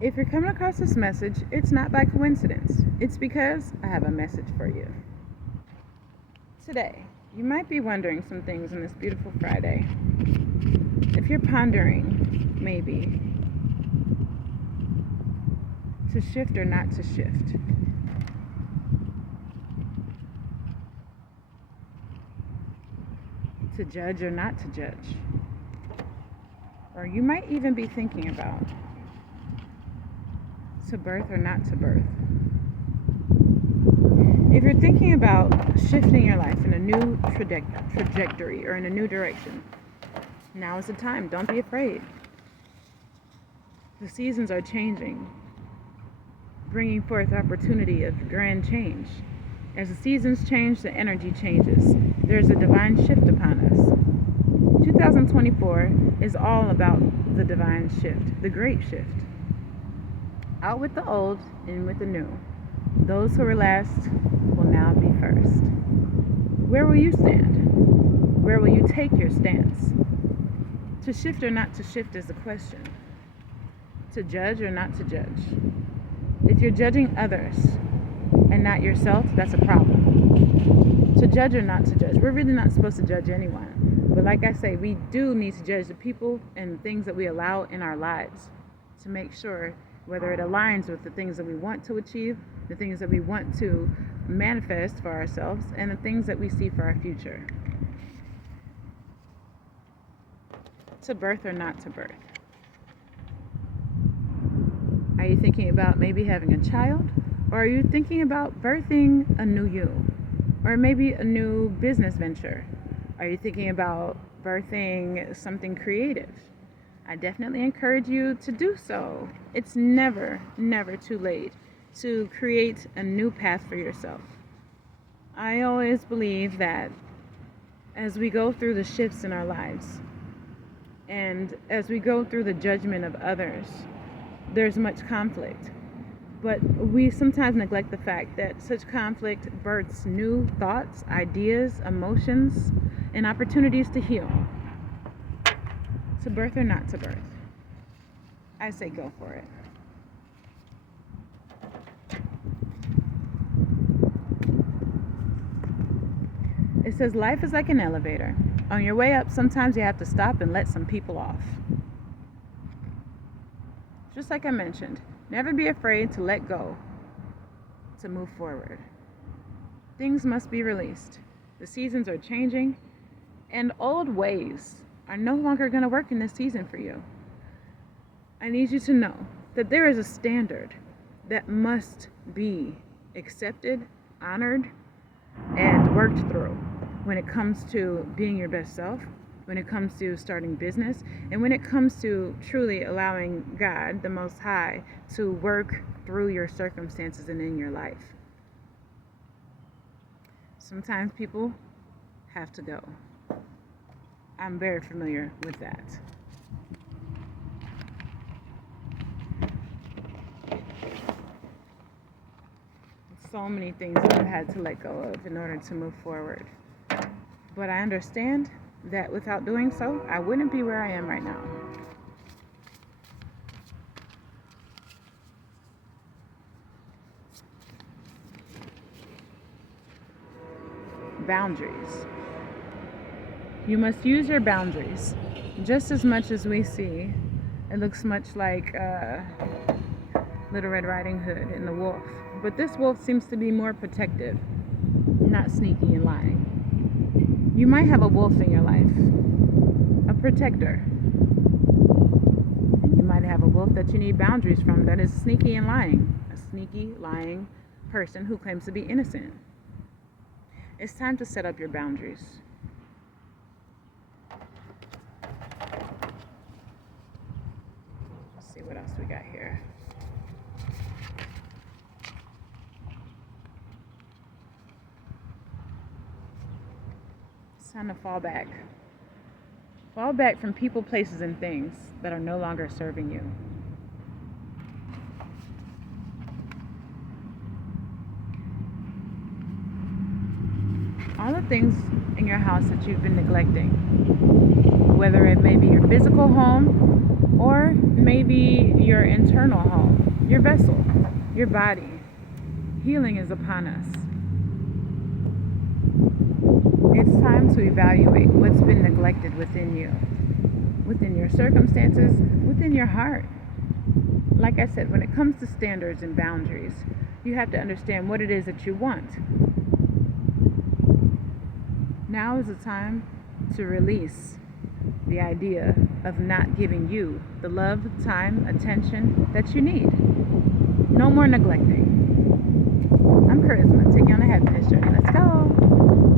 If you're coming across this message, it's not by coincidence. It's because I have a message for you. Today, you might be wondering some things on this beautiful Friday. If you're pondering, maybe, to shift or not to shift. To judge or not to judge. Or you might even be thinking about to birth or not to birth. If you're thinking about shifting your life in a new trajectory or in a new direction, now is the time. Don't be afraid. The seasons are changing, bringing forth opportunity of grand change. As the seasons change, the energy changes. There's a divine shift upon us. 2024 is all about the divine shift, the great shift. Out with the old, in with the new. Those who were last will now be first. Where will you stand? Where will you take your stance? To shift or not to shift is the question. To judge or not to judge. If you're judging others and not yourself, that's a problem. To judge or not to judge. We're really not supposed to judge anyone. But like I say, we do need to judge the people and the things that we allow in our lives to make sure whether it aligns with the things that we want to achieve, the things that we want to manifest for ourselves, and the things that we see for our future. To birth or not to birth. Are you thinking about maybe having a child? Or are you thinking about birthing a new you? Or maybe a new business venture? Are you thinking about birthing something creative? I definitely encourage you to do so. It's never, never too late to create a new path for yourself. I always believe that as we go through the shifts in our lives and as we go through the judgment of others, there's much conflict. But we sometimes neglect the fact that such conflict births new thoughts, ideas, emotions, and opportunities to heal. To birth or not to birth? I say go for it. It says life is like an elevator. On your way up, sometimes you have to stop and let some people off. Just like I mentioned, never be afraid to let go, to move forward. Things must be released. The seasons are changing, and old ways are no longer going to work in this season for you. I need you to know that there is a standard that must be accepted, honored, and worked through when it comes to being your best self, when it comes to starting business, and when it comes to truly allowing God, the Most High, to work through your circumstances and in your life. Sometimes people have to go. I'm very familiar with that. So many things that I've had to let go of in order to move forward. But I understand that without doing so, I wouldn't be where I am right now. Boundaries. You must use your boundaries. Just as much as we see, it looks much like Little Red Riding Hood and the wolf. But this wolf seems to be more protective, not sneaky and lying. You might have a wolf in your life, a protector. And you might have a wolf that you need boundaries from that is sneaky and lying, a sneaky, lying person who claims to be innocent. It's time to set up your boundaries. Let's see what else we got here. It's time to fall back. Fall back from people, places, and things that are no longer serving you. all the things in your house that you've been neglecting, whether it may be your physical home or maybe your internal home, your vessel, your body. Healing is upon us. It's time to evaluate what's been neglected within you, within your circumstances, within your heart. Like I said, when it comes to standards and boundaries, you have to understand what it is that you want. Now is the time to release the idea of not giving you the love, time, attention that you need. No more neglecting. I'm Charisma, taking you on a happiness journey. Let's go.